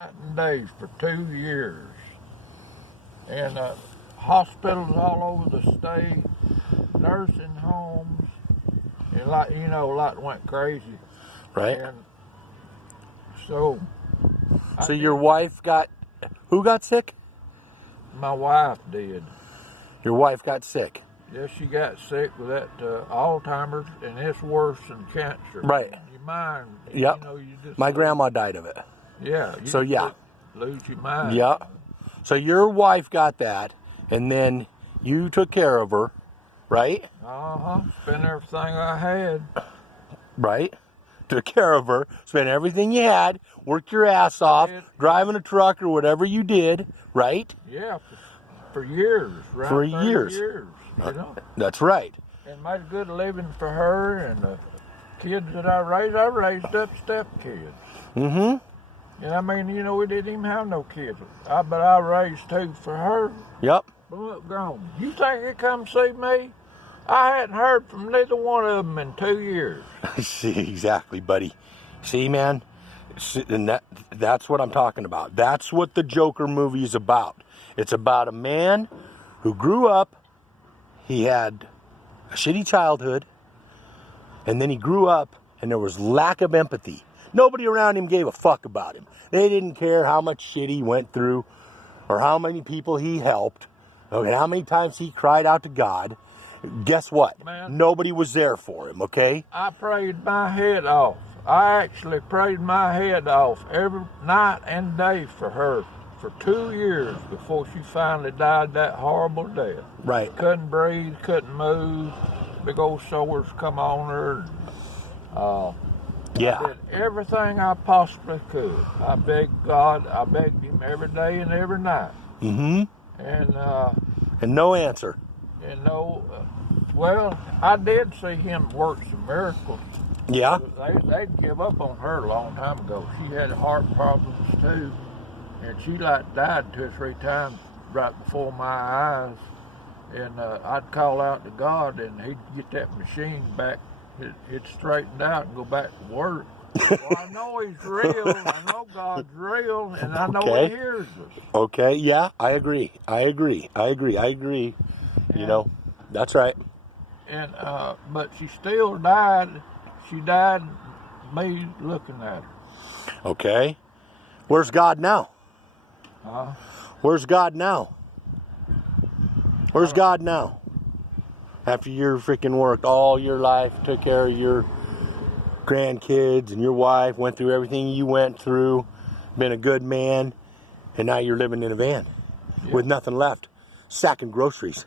night and day for 2 years. And hospitals all over the state, nursing homes, and a lot went crazy. Right. And so your wife who got sick? My wife did. Your wife got sick. Yeah, she got sick with that Alzheimer's, and it's worse than cancer. Right. Your mind. Yep. You just My grandma died of it. Yeah. So yeah. Lose your mind. Yeah. So your wife got that, and then you took care of her, right? Spent everything I had. Right. Took care of her, spent everything you had, worked your ass off, driving a truck or whatever you did, right? Yeah, for years. Right? For years. That's right. And made a good living for her and the kids that I raised up step kids. Mm-hmm. And I mean, we didn't even have no kids. But I raised two for her. Yep. Look, grown. You think they come see me? I hadn't heard from neither one of them in 2 years. See, exactly, buddy. See, man? And that's what I'm talking about. That's what the Joker movie is about. It's about a man who grew up, he had a shitty childhood, and then he grew up and there was lack of empathy. Nobody around him gave a fuck about him. They didn't care how much shit he went through or how many people he helped or how many times he cried out to God. Guess what? Man, nobody was there for him, okay? I prayed my head off. I actually prayed my head off every night and day for her for 2 years before she finally died that horrible death. Right. Couldn't breathe, couldn't move. Big old sores come on her. Yeah. I did everything I possibly could. I begged God. I begged him every day and every night. Mm-hmm. And no answer. And well, I did see him work some miracles. Yeah. They'd give up on her a long time ago. She had heart problems too, and she died 2 or 3 times right before my eyes. And I'd call out to God, and he'd get that machine back. It'd straighten out and go back to work. Well, I know he's real. I know God's real, and I know he hears us. Okay. Yeah, I agree. That's right. And but she still died. She died me looking at her. Okay. Where's God now? Where's God now? Where's God now? After you freaking worked all your life, took care of your grandkids and your wife, went through everything you went through, been a good man, and now you're living in a van with nothing left, sacking groceries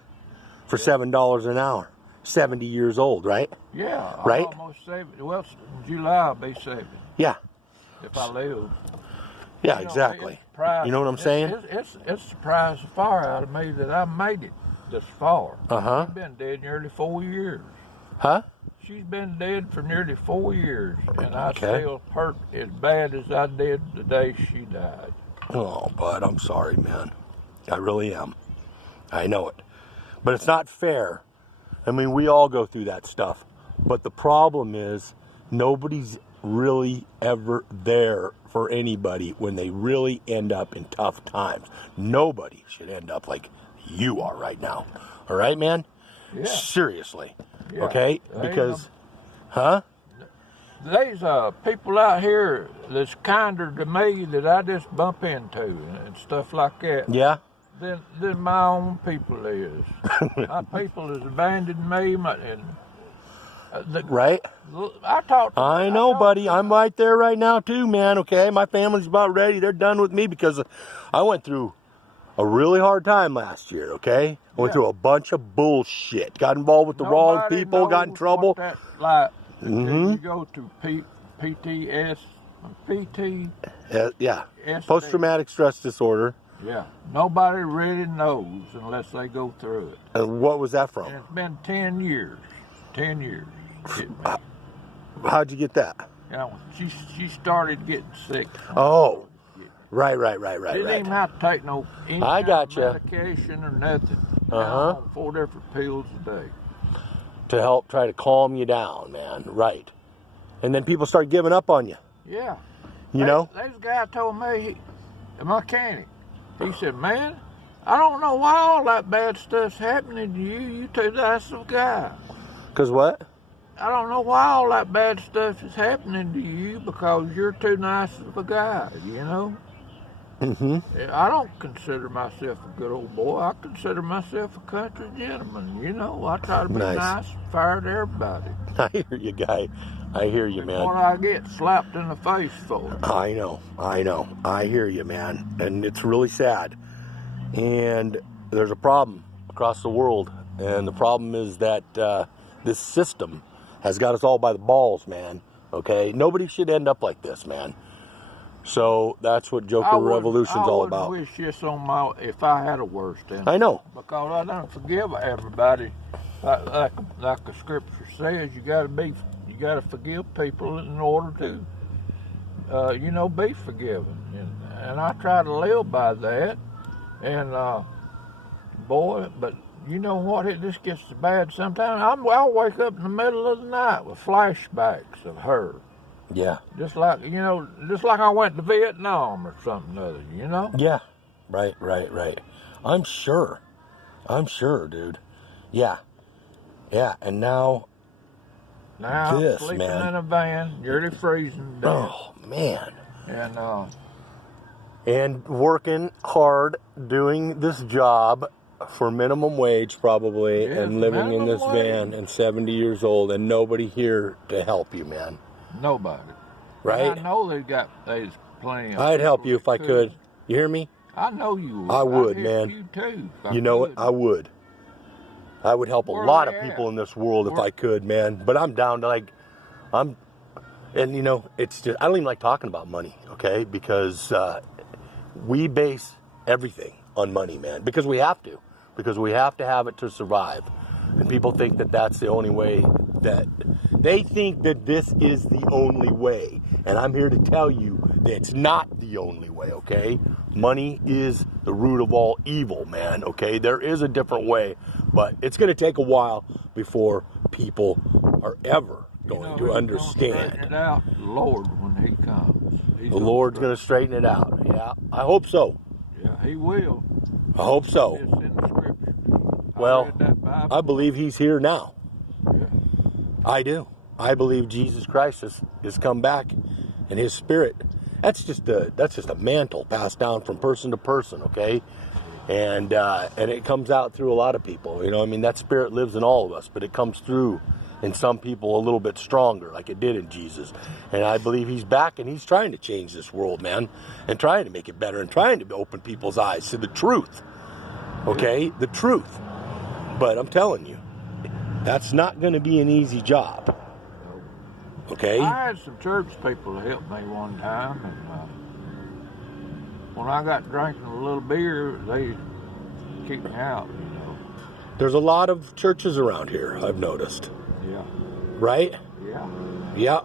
for $7 an hour. 70 years old, right? Yeah. Right? I'm almost 70. Well, in July I'll be 70. Yeah. If I live. Yeah, exactly. You know what I'm saying? It surprised the fire out of me that I made it this far. Uh-huh. She's been dead nearly 4 years. Huh? She's been dead for nearly 4 years, and I still hurt as bad as I did the day she died. Oh, bud, I'm sorry, man. I really am. I know it. But it's not fair. I mean, we all go through that stuff. But the problem is nobody's really ever there for anybody when they really end up in tough times. Nobody should end up like you are right now. All right, man? Yeah. Seriously. Yeah. Okay? Because, There's people out here that's kinder to me that I just bump into and stuff like that. Yeah? Than my own people is. My people has abandoned me. Right? I know, buddy. I'm right there right now too, man. Okay? My family's about ready. They're done with me because I went through a really hard time last year, okay? I went through a bunch of bullshit. Got involved with the wrong people, got in trouble. You go to PTS. Yeah. Post-traumatic stress disorder. Yeah. Nobody really knows unless they go through it. And what was that from? And it's been 10 years. 10 years. How'd you get that? She started getting sick. Oh. Right. Didn't even have to take no medication or nothing. On 4 different pills a day. To help try to calm you down, man. Right. And then people start giving up on you. Yeah. You know? This guy told me a mechanic. He said, man, I don't know why all that bad stuff's happening to you. You too nice of a guy. Because what? I don't know why all that bad stuff is happening to you because you're too nice of a guy, you know? Mm-hmm. I don't consider myself a good old boy. I consider myself a country gentleman, you know? I try to be nice and fair to everybody. I hear you, guy. I hear you, man. What I get slapped in the face for. I know. I hear you, man. And it's really sad. And there's a problem across the world. And the problem is that this system has got us all by the balls, man. Okay? Nobody should end up like this, man. So that's what Jokerrevolution's all about. I wouldn't wish this on my, if I had a worst enemy. I know. Because I don't forgive everybody. Like the scripture says, you got to forgive people in order to, be forgiven. And I try to live by that. And but you know what? It just gets bad sometimes. I'll wake up in the middle of the night with flashbacks of her. Yeah. Just like I went to Vietnam or something other, you know? Yeah. Right. I'm sure, dude. Yeah. And now this, I'm sleeping man. in a van, nearly freezing to death. Oh, man. And working hard, doing this job for minimum wage probably, and living in this van and 70 years old, and nobody here to help you, man. Nobody. Right? And I know there's plenty of I'd help you if I could. You hear me? I know you would. I would, man. You too. You know what? I would. I would help a lot of people in this world if I could, man. But I'm down to it's just, I don't even like talking about money, okay? Because we base everything on money, man. Because we have to. Because we have to have it to survive. And people think that that's the only way that... They think that this is the only way. And I'm here to tell you that it's not the only way, okay? Money is the root of all evil, man, okay? There is a different way, but it's going to take a while before people are ever going to understand. Straighten it out, the Lord, when He comes. The Lord's going to straighten it out. Yeah, I hope so. Yeah, He will. I hope so. It's in the scripture. Well, I believe He's here now. Yeah. I do. I believe Jesus Christ has come back, and His Spirit. That's just a mantle passed down from person to person, okay? And it comes out through a lot of people. You know, I mean, that Spirit lives in all of us, but it comes through in some people a little bit stronger, like it did in Jesus. And I believe He's back, and He's trying to change this world, man, and trying to make it better, and trying to open people's eyes to the truth. Okay, the truth. But I'm telling you, that's not going to be an easy job. Okay? I had some church people to help me one time, and when I got drinking a little beer, they kicked me out, you know. There's a lot of churches around here, I've noticed. Yeah. Right? Yeah. Yeah.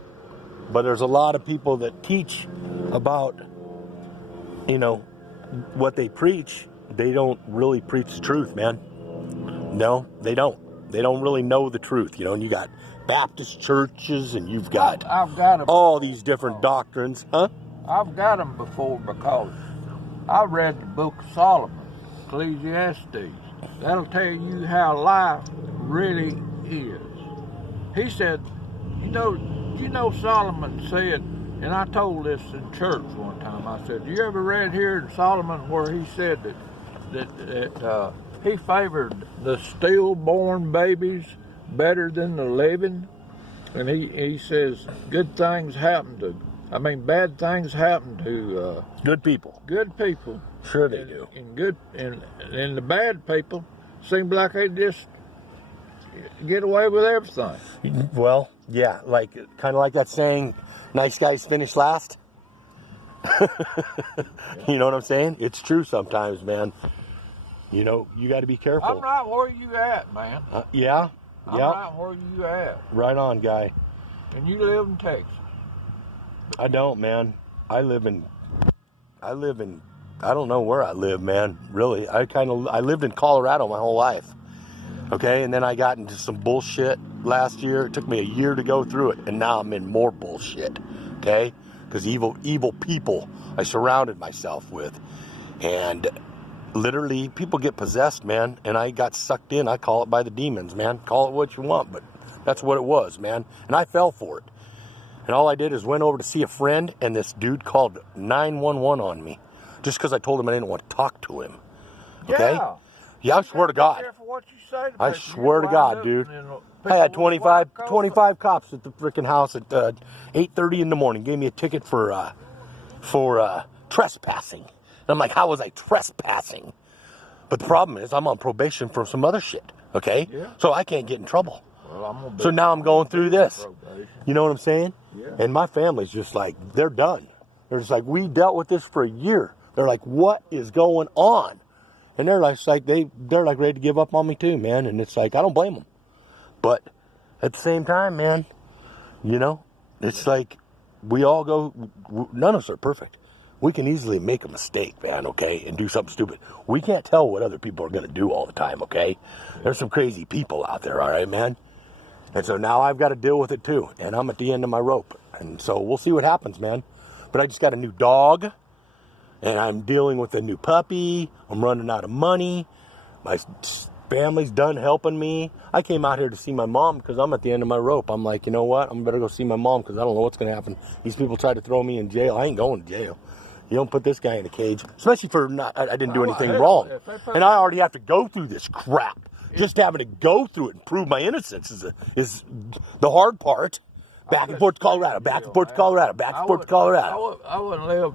But there's a lot of people that teach about, what they preach. They don't really preach the truth, man. No, they don't. They don't really know the truth, and you got Baptist churches, and you've got I've got them all these different doctrines, huh? I've got them before because I read the book of Solomon, Ecclesiastes. That'll tell you how life really is. He said, Solomon said, and I told this in church one time, I said, you ever read here in Solomon where he said that he favored the stillborn babies better than the living? And he says bad things happen to good people. Good people. Sure they do. And the bad people seem like they just get away with everything. Well, yeah, kind of like that saying, nice guys finish last. You know what I'm saying? It's true sometimes, man. You got to be careful. I'm right where you at, man. Yeah. I'm right where you at. Right on, guy. And you live in Texas. I don't, man. I live in, I don't know where I live, man. Really. I lived in Colorado my whole life. Okay. And then I got into some bullshit last year. It took me a year to go through it. And now I'm in more bullshit. Okay. because evil people I surrounded myself with. And literally, people get possessed, man, and I got sucked in. I call it by the demons, man. Call it what you want, but that's what it was, man. And I fell for it. And all I did is went over to see a friend, and this dude called 911 on me just because I told him I didn't want to talk to him. Okay? Yeah, I swear to God. I swear to God, dude. I had 25 cops at the freaking house at 8:30 in the morning. Gave me a ticket for trespassing. And I'm like, how was I trespassing? But the problem is I'm on probation for some other shit, okay? Yeah. So I can't get in trouble. Well, so now I'm going through this. You know what I'm saying? Yeah. And my family's just like, they're done. They're just like, we dealt with this for a year. They're like, what is going on? And they're like ready to give up on me too, man. And it's like, I don't blame them. But at the same time, man, you know, it's like we all go, none of us are perfect. We can easily make a mistake, man, okay, and do something stupid. We can't tell what other people are going to do all the time, okay? There's some crazy people out there, all right, man? And so now I've got to deal with it too, and I'm at the end of my rope. And so we'll see what happens, man. But I just got a new dog, and I'm dealing with a new puppy. I'm running out of money. My family's done helping me. I came out here to see my mom because I'm at the end of my rope. I'm like, you know what? I'm better go see my mom because I don't know what's going to happen. These people tried to throw me in jail. I ain't going to jail. You don't put this guy in a cage, especially for I didn't do anything wrong. And I already have to go through this crap. Just having to go through it and prove my innocence is the hard part. Back and forth to Colorado, back and forth to Colorado, back and forth to Colorado. I wouldn't live.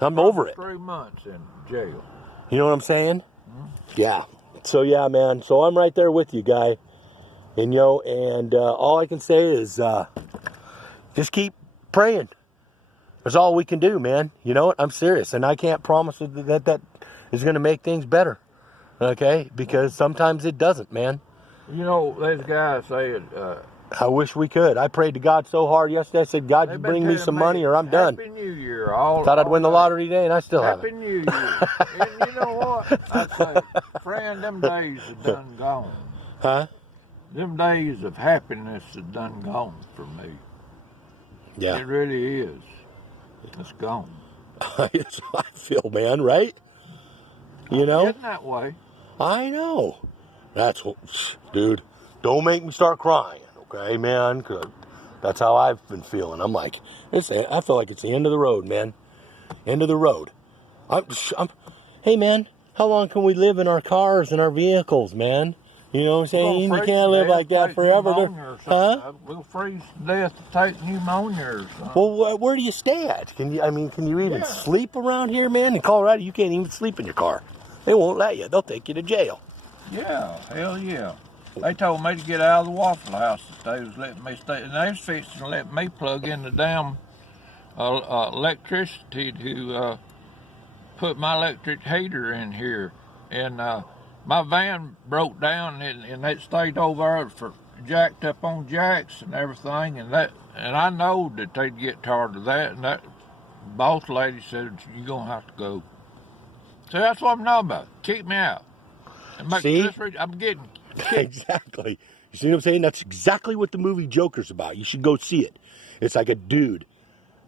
I'm over it. 3 months in jail. You know what I'm saying? Mm-hmm. Yeah. So yeah, man. So I'm right there with you, guy. And all I can say is just keep praying. That's all we can do, man. You know what? I'm serious. And I can't promise that is going to make things better. Okay? Because sometimes it doesn't, man. You know, there's guys saying... I wish we could. I prayed to God so hard yesterday. I said, God, you bring me some money or I'm done. Happy New Year. Thought I'd win the lottery today, and I still haven't. Happy New Year. And you know what? I say, friend, them days are done gone. Huh? Them days of happiness are done gone for me. Yeah. It really is. It's gone. That's how I feel, man, right? You know? It's that way. I know. That's what, dude, don't make me start crying, okay, man? Because that's how I've been feeling. I'm like, I feel like it's the end of the road, man. End of the road. Hey, man, how long can we live in our cars and our vehicles, man? You know what I'm saying? You can't live like that forever. Huh? We'll freeze to death to take pneumonia or something. Well, where do you stay at? Can you even sleep around here, man? In Colorado, you can't even sleep in your car. They won't let you. They'll take you to jail. Yeah, hell yeah. They told me to get out of the Waffle House if they was letting me stay. And they was fixing to let me plug in the damn electricity to put my electric heater in here. And my van broke down and it stayed over there for jacked up on jacks and everything. And I know that they'd get tired of that. And that boss lady said, you're going to have to go. So that's what I'm talking about. Keep me out. See? I'm getting exactly. You see what I'm saying? That's exactly what the movie Joker's about. You should go see it. It's like a dude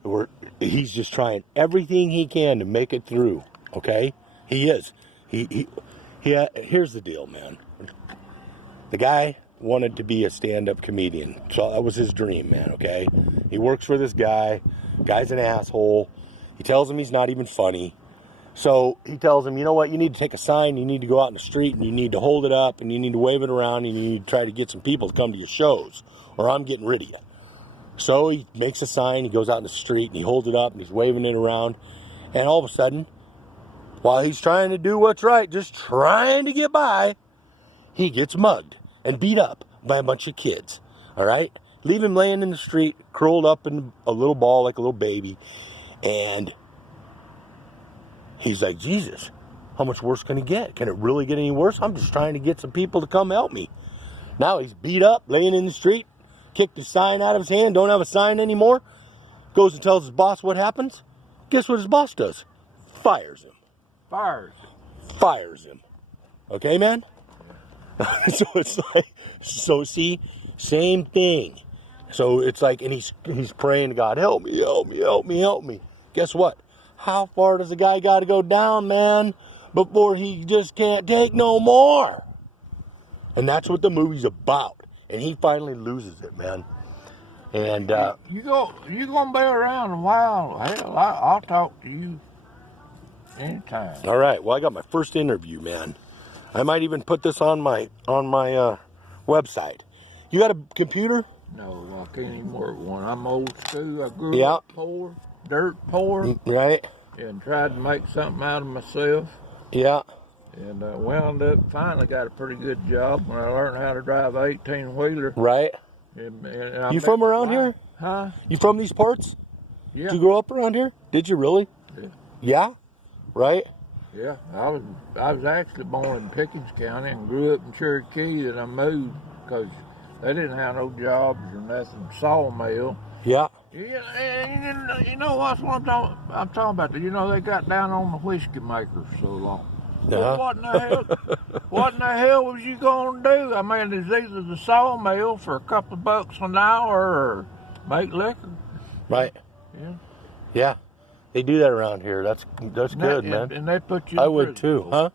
where he's just trying everything he can to make it through. Okay? He is. Here's the deal, man. The guy wanted to be a stand-up comedian. So that was his dream, man, okay? He works for this guy. Guy's an asshole. He tells him he's not even funny. So he tells him, you know what, you need to take a sign, you need to go out in the street, and you need to hold it up, and you need to wave it around, and you need to try to get some people to come to your shows, or I'm getting rid of you. So he makes a sign, he goes out in the street, and he holds it up, and he's waving it around, and all of a sudden, while he's trying to do what's right, just trying to get by, he gets mugged and beat up by a bunch of kids, all right? Leave him laying in the street, curled up in a little ball like a little baby, and he's like, Jesus, how much worse can it get? Can it really get any worse? I'm just trying to get some people to come help me. Now he's beat up, laying in the street, kicked the sign out of his hand, don't have a sign anymore, goes and tells his boss what happens. Guess what his boss does? Fires him. Fires him. Okay, man? So it's like, see, same thing. So it's like, and he's praying to God, help me, help me, help me, help me. Guess what? How far does the guy got to go down, man, before he just can't take no more? And that's what the movie's about. And he finally loses it, man. And you gonna be around a while. Hell, I'll talk to you anytime. all right, well, I got my first interview, man. I might even put this on my website. You got a computer? No, I can't even work one. I'm old school. I grew Yeah. up poor, dirt poor, Right. and tried to make something out of myself. Yeah. And wound up, finally got a pretty good job when I learned how to drive an 18-wheeler. Right. And I You met from my around wife. here? Huh? You from these parts? Yeah. Did you grow up around here? Did you really? Yeah. Yeah. Right. Yeah. I was actually born in Pickens County and grew up in Cherokee. Then I moved because they didn't have no jobs or nothing. Sawmill. Yeah. Yeah, and you know what I'm talking about. You know, they got down on the whiskey makers so long. Well, what in the hell was you gonna do? I mean, it's either the sawmill for a couple of bucks an hour or make liquor. Right. Yeah. Yeah. They do that around here. That's good, man. And they put you. I in would prison. too, huh?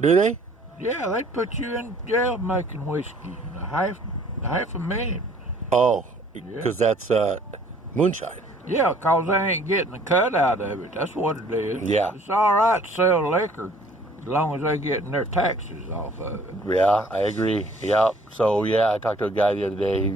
Do they? Yeah, they put you in jail making whiskey. Half a minute. Oh, because that's moonshine. Yeah, because they ain't getting a cut out of it. That's what it is. Yeah. It's all right to sell liquor as long as they're getting their taxes off of it. Yeah, I agree. Yeah. So, yeah, I talked to a guy the other day.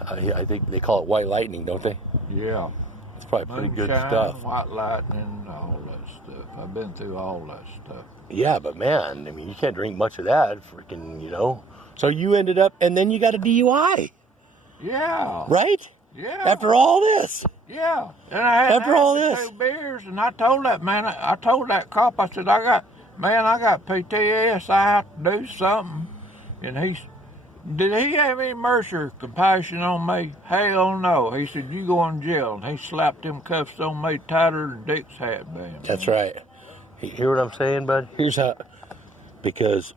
I think they call it white lightning, don't they? Yeah. It's probably pretty good Moonshine, stuff. White lightning, all that stuff. I've been through all that stuff. Yeah, but man, I mean, you can't drink much of that, freaking, you know. So you ended up, and then you got a DUI. Yeah. Right? Yeah. After all this. Yeah. And I had After all this. 2 beers, and I told that man, I told that cop, I said, I got PTS, I have to do something. And did he have any mercy or compassion on me? Hell no. He said, you go in jail. And he slapped them cuffs on me tighter than Dick's hat band. That's right. You hear what I'm saying, bud? Here's how, because,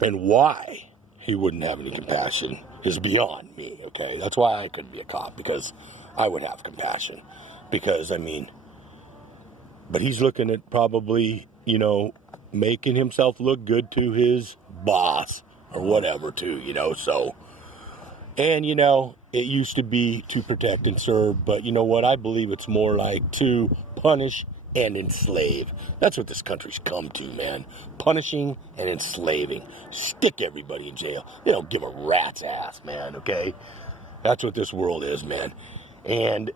and why he wouldn't have any compassion is beyond me, okay? That's why I couldn't be a cop, because I would have compassion. Because, I mean, but he's looking at probably, you know, making himself look good to his boss or whatever, too, you know, so. And, you know, it used to be to protect and serve, but you know what? I believe it's more like to punish and enslave. That's what this country's come to, man. Punishing and enslaving. Stick everybody in jail. They don't give a rat's ass, man, okay? That's what this world is, man. And,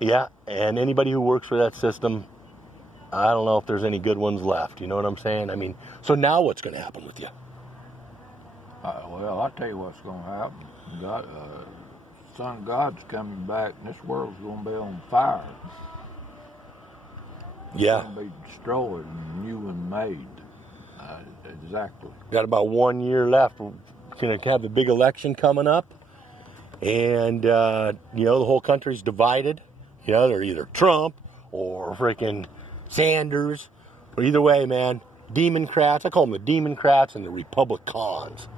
yeah, and anybody who works for that system, I don't know if there's any good ones left. You know what I'm saying? I mean, so now what's going to happen with you? Well, I'll tell you what's going to happen. God, Son of God's coming back, and this world's going to be on fire. Yeah. It's going to be destroyed and new and made. Exactly. Got about 1 year left. We're going to have a big election coming up. And, you know, the whole country's divided. You know, they're either Trump or freaking Sanders. But either way, man, Democrats. I call them the Democrats and the Republicans.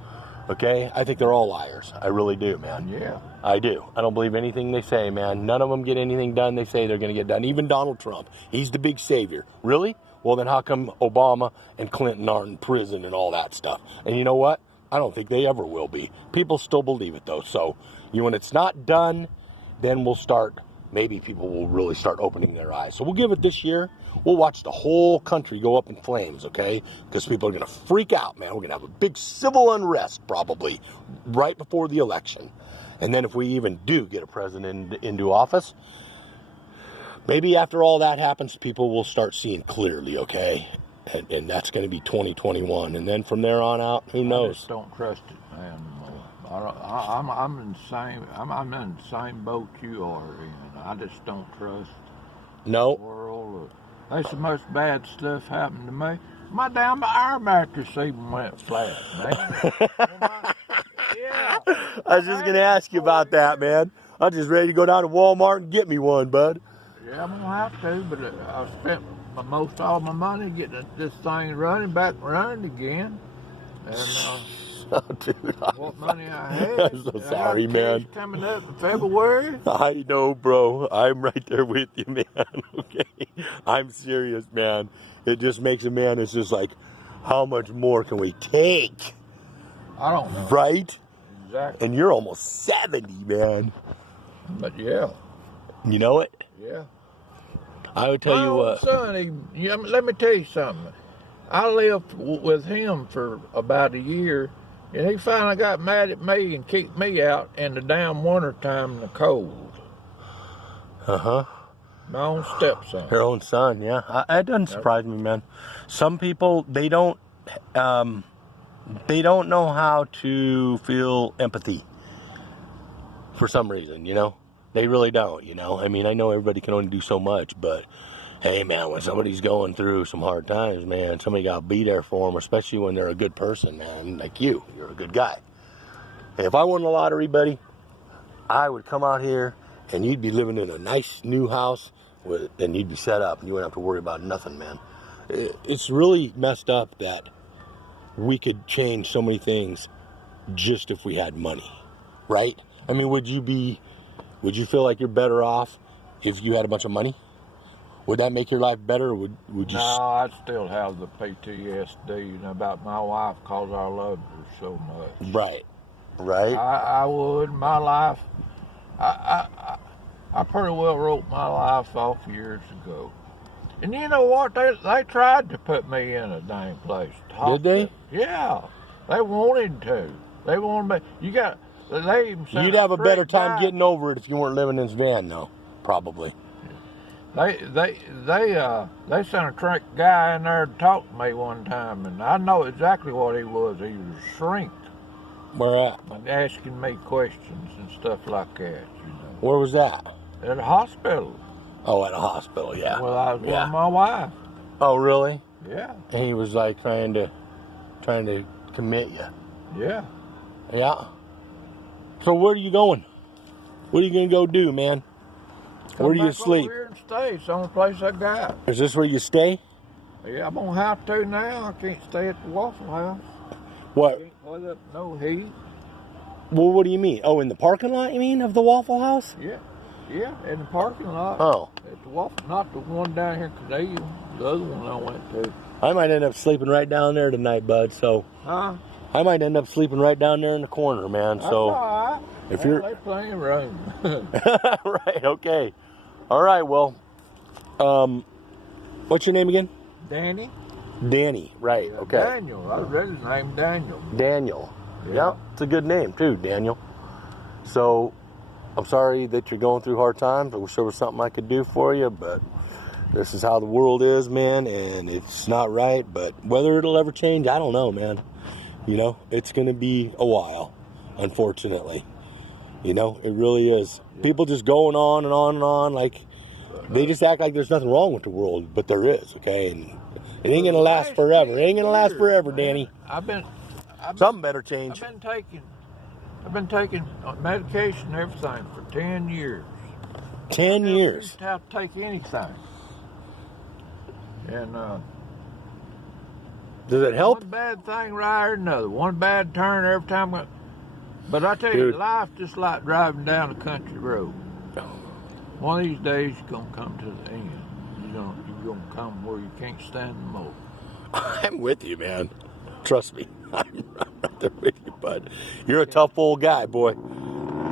Okay? I think they're all liars. I really do, man. Yeah. I do. I don't believe anything they say, man. None of them get anything done they say they're going to get done. Even Donald Trump. He's the big savior. Really? Well, then how come Obama and Clinton aren't in prison and all that stuff? And you know what? I don't think they ever will be. People still believe it, though. So, when it's not done, then we'll start, maybe people will really start opening their eyes. So we'll give it this year. We'll watch the whole country go up in flames, okay? Because people are going to freak out, man. We're going to have a big civil unrest probably right before the election. And then if we even do get a president into office, maybe after all that happens, people will start seeing clearly, okay? And that's going to be 2021. And then from there on out, who knows? I just don't trust it, man. I'm in the same boat you are in. I just don't trust No. the world. There's so much bad stuff happened to me. My damn air mattress even went flat, man. Yeah. I was just going to ask you about that, man. I'm just ready to go down to Walmart and get me one, bud. Yeah, I'm going to have to, but I spent most all my money getting this thing running again. And Oh, dude. What money I had. I'm so sorry, man. Coming up in February. I know, bro. I'm right there with you, man. Okay. I'm serious, man. It just makes a man, it's just like, how much more can we take? I don't know. Right? Exactly. And you're almost 70, man. But yeah. You know it? Yeah. I would tell you what. Son, let me tell you something. I lived with him for about a year, and he finally got mad at me and kicked me out in the damn wintertime in the cold. Uh-huh. My own stepson. Her own son, yeah. It doesn't surprise me, man. Some people, they don't know how to feel empathy for some reason, you know? They really don't, you know? I mean, I know everybody can only do so much, but hey, man, when somebody's going through some hard times, man, somebody got to be there for them, especially when they're a good person, man, like you. You're a good guy. And if I won the lottery, buddy, I would come out here, and you'd be living in a nice new house, and you'd be set up, and you wouldn't have to worry about nothing, man. It's really messed up that we could change so many things just if we had money, right? I mean, would you feel like you're better off if you had a bunch of money? Would that make your life better, or would you? No, I'd still have the PTSD about my wife because I loved her so much. Right. I would. My life, I pretty well wrote my life off years ago. And you know what? They tried to put me in a dang place. Did they? Yeah. They wanted to. They wanted me. They even sent You'd have a better time guy. getting over it if you weren't living in this van, though. Probably. They sent a trick guy in there to talk to me one time, and I know exactly what he was. He was a shrink. Where at? And asking me questions and stuff like that, you know. Where was that? At a hospital. Oh, at a hospital, yeah. Well, I was with my wife. Oh, really? Yeah. And he was like trying to commit you. Yeah. Yeah. So where are you going? What are you gonna go do, man? Where do you sleep? Over here and stay. It's the only place I got. Is this where you stay? Yeah, I'm gonna have to now. I can't stay at the Waffle House. What? Can't put up no heat. Well, what do you mean? Oh, in the parking lot, you mean, of the Waffle House? Yeah. Yeah, in the parking lot. Oh. At the Waffle, not the one down here in Canadian. The other one I went to. I might end up sleeping right down there tonight, bud. So. Huh? I might end up sleeping right down there in the corner, man. That's So. all right. If you're. They plenty of room. Right. Okay. All right. Well. What's your name again? Danny. Danny. Right. Yeah, Okay. Daniel. I read his name Daniel. Daniel. Yeah. Yeah. It's a good name too, Daniel. So. I'm sorry that you're going through hard times. I wish there was something I could do for you, but this is how the world is, man, and it's not right. But whether it'll ever change, I don't know, man. You know, it's going to be a while, unfortunately. You know, it really is. Yeah. People just going on and on and on, like, they just act like there's nothing wrong with the world, but there is, okay? And it ain't going to last forever. It ain't going to last forever, Danny. Something better change. I've been taking medication and everything for 10 years. 10 years? I used to have to take anything. And, does it help? One bad thing right or another. One bad turn every time. But I tell you, life just like driving down a country road. One of these days you're going to come to the end. You're going to come where you can't stand no more. I'm with you, man. Trust me. I'm right there with you, bud. You're a tough old guy, boy.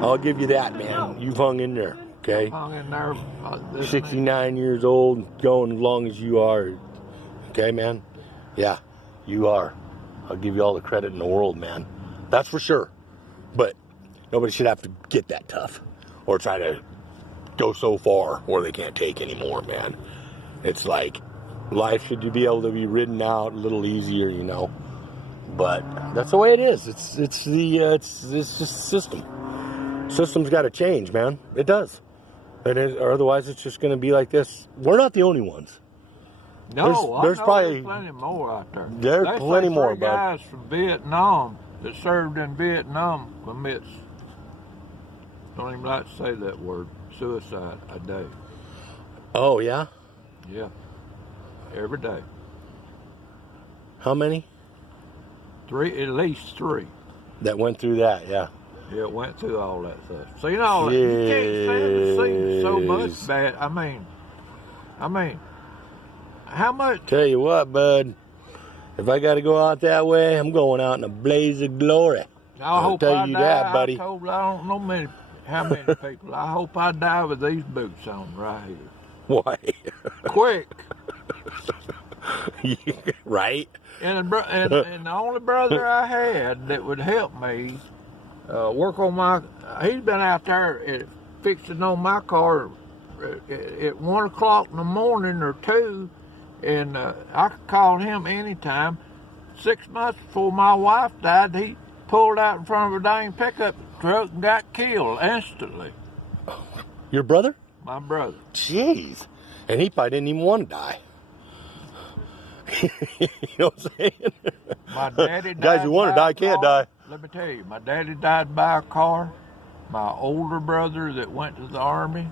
I'll give you that, man. You've hung in there, okay? Hung in there. 69 years old, going as long as you are. Okay, man? Yeah, you are. I'll give you all the credit in the world, man. That's for sure. But nobody should have to get that tough or try to go so far where they can't take anymore, man. It's like life should be able to be ridden out a little easier, you know. But that's the way it is. It's just the system. System's got to change, man. It does. Or otherwise, it's just going to be like this. We're not the only ones. No, there's probably plenty more out there. There's plenty more, bud. Guys from Vietnam that served in Vietnam commits, don't even like to say that word, suicide a day. Oh, yeah? Yeah. Every day. How many? 3, at least 3. That went through that, yeah. Yeah, it went through all that stuff. So you know, you can't stand to see so much bad. I mean, how much? Tell you what, bud. If I got to go out that way, I'm going out in a blaze of glory. I'll tell you that, buddy. I don't know how many people. I hope I die with these boots on right here. Why? Quick. Right? And the only brother I had that would help me work on my. He's been out there fixing on my car at 1 o'clock in the morning or 2, and I could call him anytime. 6 months before my wife died, he pulled out in front of a dang pickup truck and got killed instantly. Your brother? My brother. Jeez. And he probably didn't even want to die. You know what I'm saying? My daddy died. Guys who want to die can't die. Let me tell you, my daddy died by a car. My older brother that went to the Army,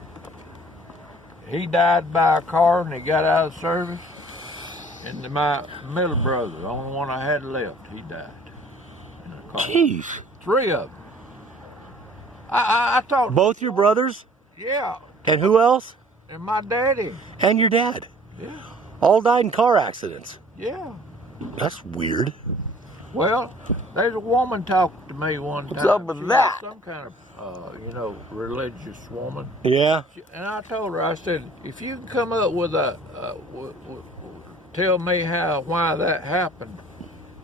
he died by a car and he got out of service. And my middle brother, the only one I had left, he died in a car. Jeez. 3 of them. I thought. Both your brothers? Yeah. And who else? And my daddy. And your dad? Yeah. All died in car accidents? Yeah. That's weird. Well, there's a woman talked to me one time. What's up with that? Some kind of, religious woman. Yeah. And I told her, I said, if you can come up with tell me why that happened,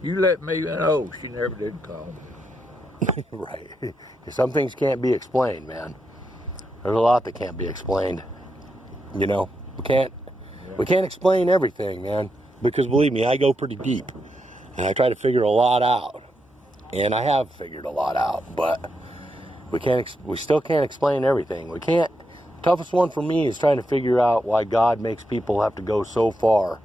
you let me know. She never did call me. Right. Some things can't be explained, man. There's a lot that can't be explained. You know, we can't explain everything, man. Because believe me, I go pretty deep. And I try to figure a lot out. And I have figured a lot out, but we still can't explain everything. The toughest one for me is trying to figure out why God makes people have to go so far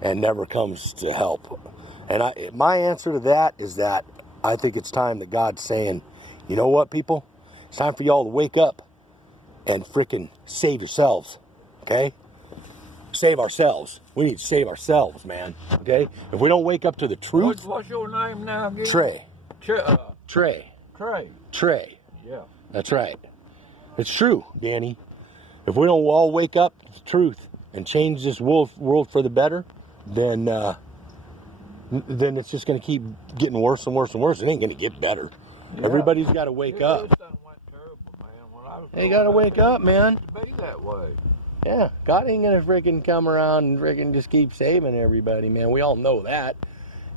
and never comes to help. And my answer to that is that I think it's time that God's saying, you know what, people? It's time for y'all to wake up and frickin' save yourselves, okay? Save ourselves. We need to save ourselves, man, okay? If we don't wake up to the truth... What's your name now again? Trey. Trey. Trey. Yeah. That's right. It's true, Danny. If we don't all wake up to the truth and change this world for the better, then it's just going to keep getting worse and worse and worse. It ain't going to get better. Yeah. Everybody's got to wake up. This done went terrible, man. Hey, you got to wake up, man. To be that way. Yeah, God ain't going to freaking come around and freaking just keep saving everybody, man. We all know that.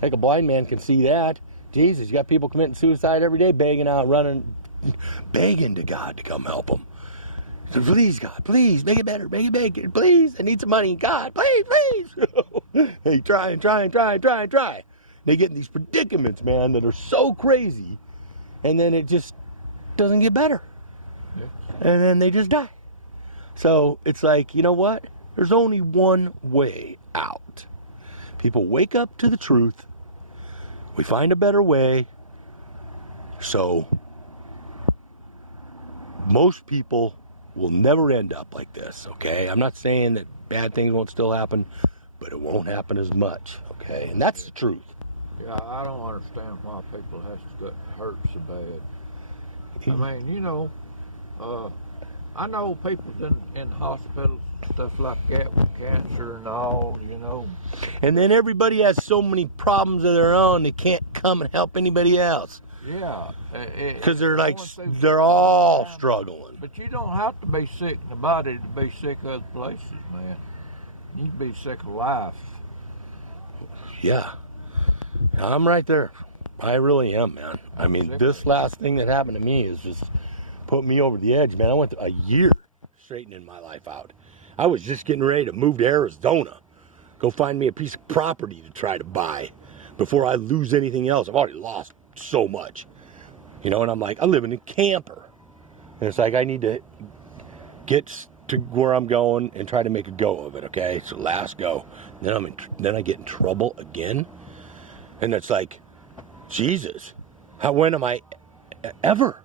Like a blind man can see that. Jesus, you got people committing suicide every day, begging to God to come help them. So please, God, please, make it better, make it, please. I need some money, God, please. They try. They get in these predicaments, man, that are so crazy, and then it just doesn't get better. Yeah. And then they just die. So it's like, you know what? There's only one way out. People wake up to the truth. We find a better way. So most people will never end up like this, okay? I'm not saying that bad things won't still happen, but it won't happen as much, okay? And that's the truth. Yeah, I don't understand why people have to get hurt so bad. I mean, I know people in hospitals, stuff like that, with cancer and all, And then everybody has so many problems of their own, they can't come and help anybody else. Yeah. Because they're all struggling. But you don't have to be sick in the body to be sick other places, man. You can be sick of life. Yeah. I'm right there. I really am, man. I mean, this last thing that happened to me is just put me over the edge, man. I went through a year straightening my life out. I was just getting ready to move to Arizona. Go find me a piece of property to try to buy before I lose anything else. I've already lost so much. And I'm like, I live in a camper. And it's like, I need to get to where I'm going and try to make a go of it, okay? So last go. Then I get in trouble again. And it's like, Jesus, when am I ever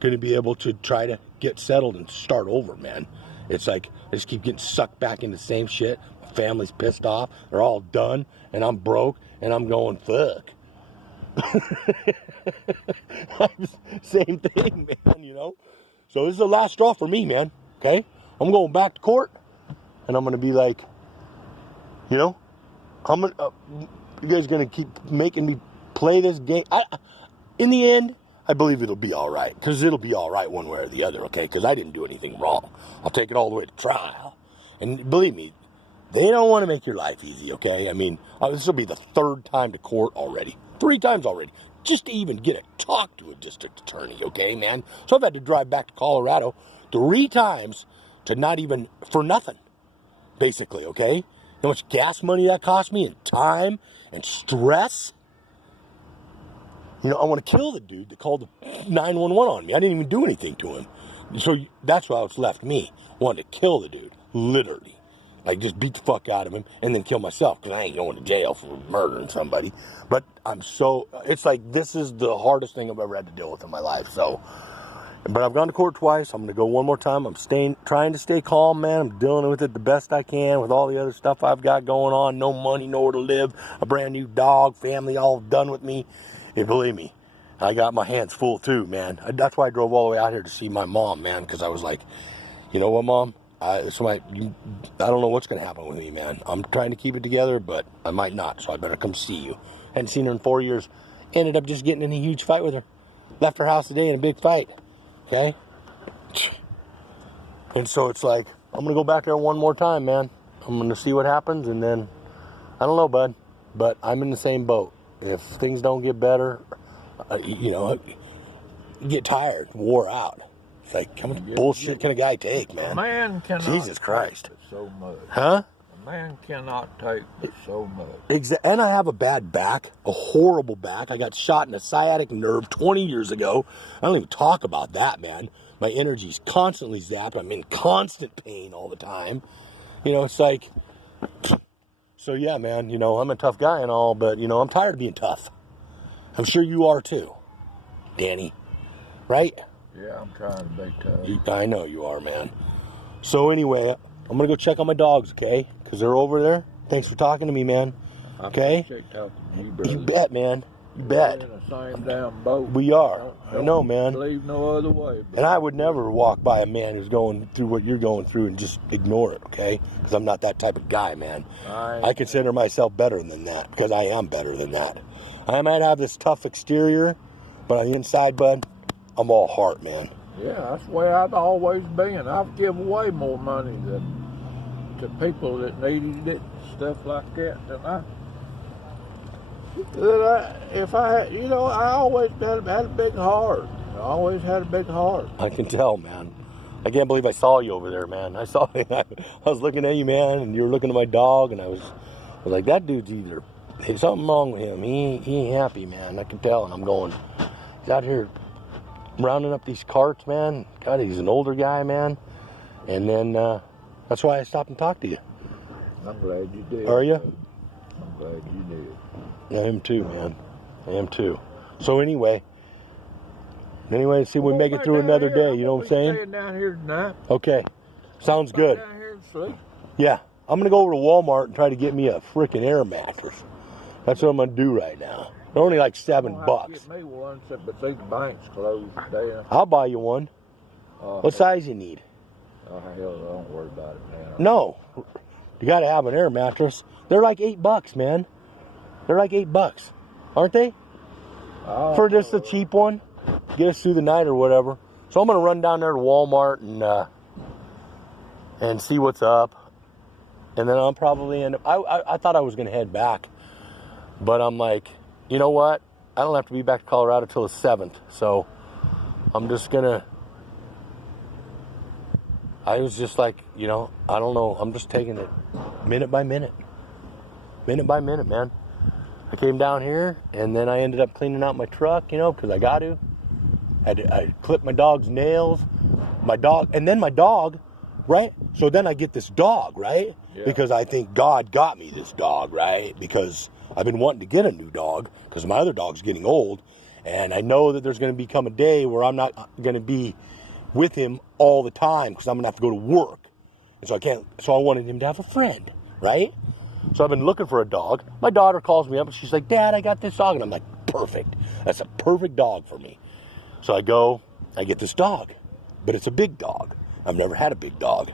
going to be able to try to get settled and start over, man? It's like, I just keep getting sucked back into the same shit. My family's pissed off. They're all done. And I'm broke. And I'm going, fuck. Same thing, man, you know. So this is the last straw for me, man. Okay? I'm going back to court, and I'm going to be like, you know, you guys going to keep making me play this game. In the end, I believe it'll be all right, because it'll be all right one way or the other, okay? Because I didn't do anything wrong. I'll take it all the way to trial. And believe me, they don't want to make your life easy, okay? I mean, this will be the 3rd time to court already. 3 times already. Just to even get to talk to a district attorney, okay, man? So I've had to drive back to Colorado 3 times to not even, for nothing, basically, okay? You know how much gas money that cost me, and time, and stress? You know, I want to kill the dude that called the 911 on me. I didn't even do anything to him. So that's why it's left me. Wanted to kill the dude, literally. Like, just beat the fuck out of him and then kill myself, because I ain't going to jail for murdering somebody. But it's like, this is the hardest thing I've ever had to deal with in my life. So, but I've gone to court twice. I'm going to go one more time. I'm trying to stay calm, man. I'm dealing with it the best I can with all the other stuff I've got going on. No money, nowhere to live, a brand new dog, family all done with me. And believe me, I got my hands full too, man. That's why I drove all the way out here to see my mom, man, because I was like, you know what, Mom? I don't know what's going to happen with me, man. I'm trying to keep it together, but I might not, so I better come see you. Hadn't seen her in 4 years. Ended up just getting in a huge fight with her. Left her house today in a big fight, okay? And so it's like, I'm going to go back there one more time, man. I'm going to see what happens, and then, I don't know, bud, but I'm in the same boat. If things don't get better, you know, you get tired, wore out. It's like, how much bullshit can a guy take, man? A man cannot Jesus Christ. take but so much. Huh? A man cannot take but so much. And I have a bad back, a horrible back. I got shot in a sciatic nerve 20 years ago. I don't even talk about that, man. My energy's constantly zapped. I'm in constant pain all the time. You know, it's like, so yeah, man, you know, I'm a tough guy and all, but, you know, I'm tired of being tough. I'm sure you are too, Danny. Right? Yeah, I'm trying to be tough. I know you are, man. So anyway, I'm going to go check on my dogs, okay? Because they're over there. Thanks for talking to me, man. Okay? I appreciate talking to you, brother. You bet, man. You bet. We're in the same damn boat. We are. I know, man. Believe no other way. And I would never walk by a man who's going through what you're going through and just ignore it, okay? Because I'm not that type of guy, man. I consider myself better than that, because I am better than that. I might have this tough exterior, but on the inside, bud, I'm all heart, man. Yeah, that's the way I've always been. I've given away more money to people that needed it, stuff like that, if I had, you know, I always had a big heart. I always had a big heart. I can tell, man. I can't believe I saw you over there, man. I was looking at you, man, and you were looking at my dog, and I was like, that dude's either, there's something wrong with him. He ain't happy, man. I can tell, and I'm going, he's out here rounding up these carts, man. God, he's an older guy, man. And then that's why I stopped and talked to you. I'm glad you did. Are you? I'm glad you did. I am too, man. I am too. So anyway, see if we make it through another day. You know what I'm saying? Staying down here tonight. Okay. Sounds good. Down here to sleep. Yeah. I'm going to go over to Walmart and try to get me a freaking air mattress. That's what I'm going to do right now. They're only like $7. Get me one, but see the bank's closed today. I'll buy you one. What size you need? Oh, hell, don't worry about it, man. No. You got to have an air mattress. They're like $8, man. They're like $8, aren't they? For just a cheap one, get us through the night or whatever. So I'm gonna run down there to Walmart and see what's up, and then I'll probably end up. I thought I was gonna head back, but I'm like, you know what? I don't have to be back to Colorado till the 7th, so I'm just gonna. I was just like, you know, I don't know. I'm just taking it minute by minute, man. I came down here, and then I ended up cleaning out my truck, you know, because I got to. I clipped my dog's nails, and then my dog, right? So then I get this dog, right? Yeah. Because I think God got me this dog, right? Because I've been wanting to get a new dog, because my other dog's getting old, and I know that there's going to become a day where I'm not going to be with him all the time, because I'm going to have to go to work. And so I wanted him to have a friend, right? So I've been looking for a dog. My daughter calls me up and she's like, Dad, I got this dog. And I'm like, perfect. That's a perfect dog for me. So I go, I get this dog, but it's a big dog. I've never had a big dog.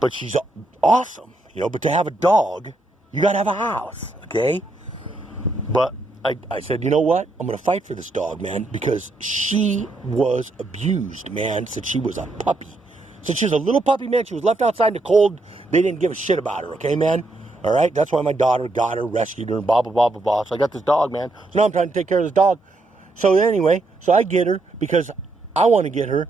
But she's awesome, you know, but to have a dog, you got to have a house, okay? But I said, you know what? I'm going to fight for this dog, man, because she was abused, man, since she was a puppy. Since she was a little puppy, man, she was left outside in the cold. They didn't give a shit about her, okay, man? All right? That's why my daughter got her, rescued her, and blah, blah, blah, blah, blah. So I got this dog, man. So now I'm trying to take care of this dog. So anyway, so I get her because I want to get her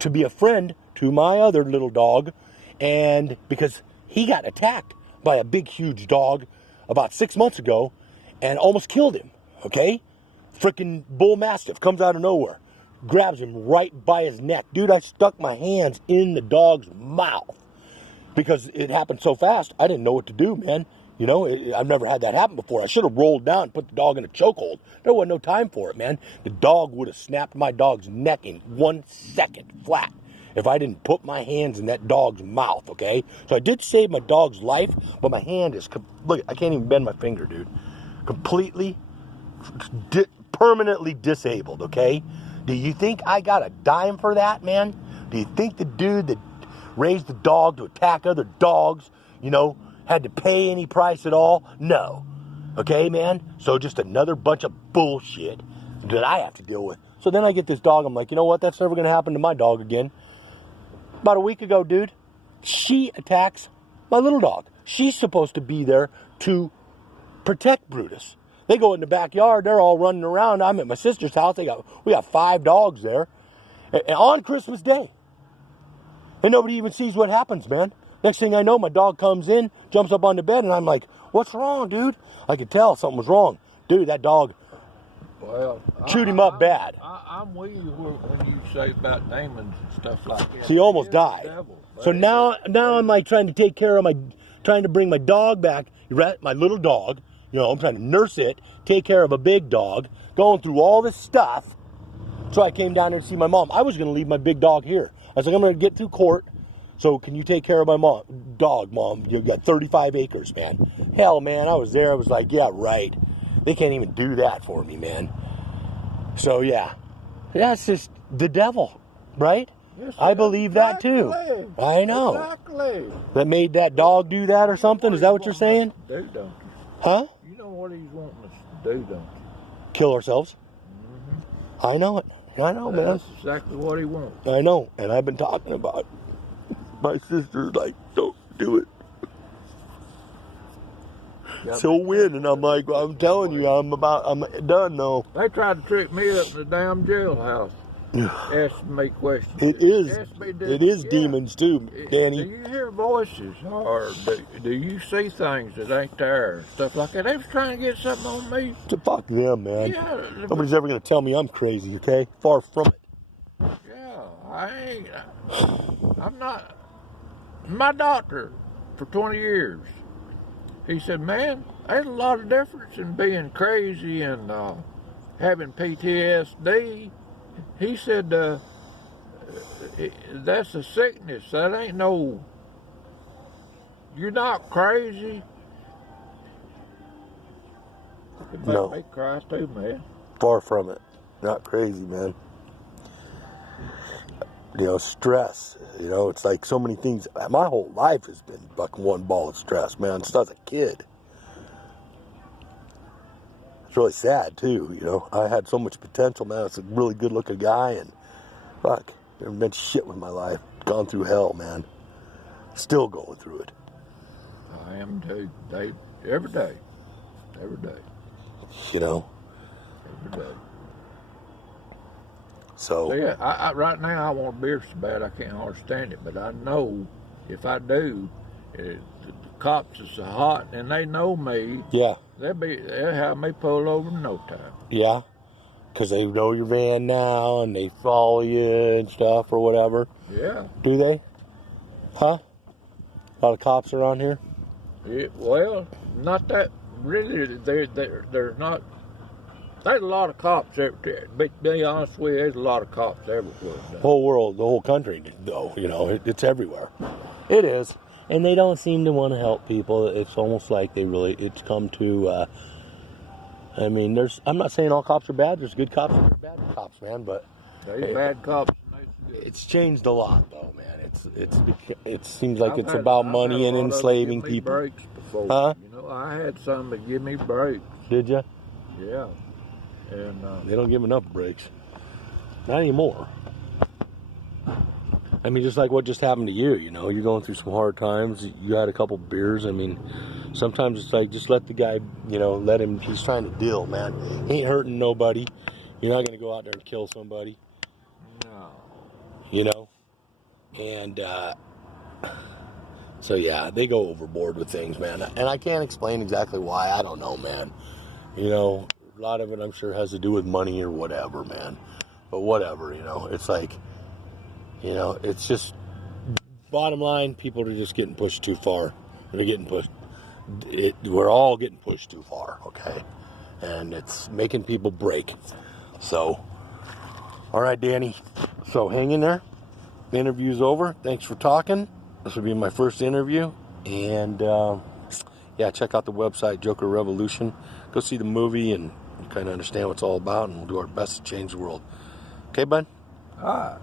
to be a friend to my other little dog, and because he got attacked by a big, huge dog about 6 months ago and almost killed him, okay? Freaking bull mastiff comes out of nowhere, grabs him right by his neck. Dude, I stuck my hands in the dog's mouth because it happened so fast, I didn't know what to do, man. You know, I've never had that happen before. I should have rolled down and put the dog in a chokehold. There wasn't no time for it, man. The dog would have snapped my dog's neck in 1 second flat if I didn't put my hands in that dog's mouth, okay? So I did save my dog's life, but my hand is, look, I can't even bend my finger, dude. Completely, permanently disabled, okay? Do you think I got a dime for that, man? Do you think the dude that raised the dog to attack other dogs, you know, had to pay any price at all? No. Okay, man? So just another bunch of bullshit that I have to deal with. So then I get this dog. I'm like, you know what? That's never going to happen to my dog again. About a week ago, dude, she attacks my little dog. She's supposed to be there to protect Brutus. They go in the backyard. They're all running around. I'm at my sister's house. We got 5 dogs there. And on Christmas Day. And nobody even sees what happens, man. Next thing I know, my dog comes in, jumps up on the bed, and I'm like, what's wrong, dude? I could tell something was wrong. Dude, that dog chewed him up bad. I'm with you when you say about demons and stuff like that. So he almost died. Devil, so now I'm like trying to take care of trying to bring my dog back, my little dog. You know, I'm trying to nurse it, take care of a big dog, going through all this stuff. So I came down here to see my mom. I was going to leave my big dog here. I was like, I'm going to get through court. So can you take care of my dog, Mom? You've got 35 acres, man. Hell, man, I was there. I was like, yeah, right. They can't even do that for me, man. So, yeah. That's just the devil, right? Yes, I believe that, too. I know. Exactly. That made that dog do that or something? Is that what you're saying? Do, don't you? Huh? You know what he's wanting us to do, don't you? Kill ourselves? Mm-hmm. I know it. I know, man. That's exactly what he wants. I know. And I've been talking about it. My sister's like, don't do it. So win, and I'm like, well, I'm telling you, I'm done though. They tried to trick me up in the damn jailhouse. Asking me questions. It is demons too, Danny. Do you hear voices, or do you see things that ain't there? Stuff like that. They was trying to get something on me. So fuck them, man. Yeah, Nobody's ever gonna tell me I'm crazy, okay? Far from it. Yeah, I'm not. My doctor for 20 years, he said, man, there's a lot of difference in being crazy and having PTSD. He said, that's a sickness. That ain't no, you're not crazy. It No. made me cry too, man. Far from it. Not crazy, man. You know, stress. You know, it's like so many things. My whole life has been like one ball of stress, man, since I was a kid. It's really sad, too, you know. I had so much potential, man. I was a really good-looking guy, and fuck, never meant shit with my life. Gone through hell, man. Still going through it. I am too. Every day. Every day. You know? Every day. So yeah, I right now I want a beer so bad I can't understand it, but I know if I do, the cops are so hot and they know me. Yeah. They'll have me pulled over in no time. Yeah. Because they know your van now and they follow you and stuff or whatever. Yeah. Do they? Huh? A lot of cops around here? Yeah, well, not that really. They're not. There's a lot of cops everywhere. To be honest with you, there's a lot of cops everywhere. The whole world, the whole country, though, you know, it's everywhere. It is. And they don't seem to want to help people. It's almost like it's come to I mean, I'm not saying all cops are bad. There's good cops and there's bad cops, man. But They bad cops. And they it's changed a lot, though, man. It seems like it's I've about had money a and lot of them enslaving give me people. breaks before. Huh? You know, I had some that give me breaks. Did you? Yeah. And They don't give enough breaks. Not anymore. I mean, just like what just happened to you, you know, you're going through some hard times. You had a couple beers. I mean, sometimes it's like, just let the guy, you know, let him, he's trying to deal, man. He ain't hurting nobody. You're not going to go out there and kill somebody. no. You know? And, so yeah, they go overboard with things, man. And I can't explain exactly why. I don't know, man. You know, a lot of it I'm sure has to do with money or whatever, man. But whatever, you know, it's like, you know, it's just, bottom line, people are just getting pushed too far. They're getting pushed. We're all getting pushed too far, okay? And it's making people break. So, all right, Danny. So hang in there. The interview's over. Thanks for talking. This will be my first interview. And, yeah, check out the website, Jokerrevolution. Go see the movie and kind of understand what it's all about, and we'll do our best to change the world. Okay, bud? All right.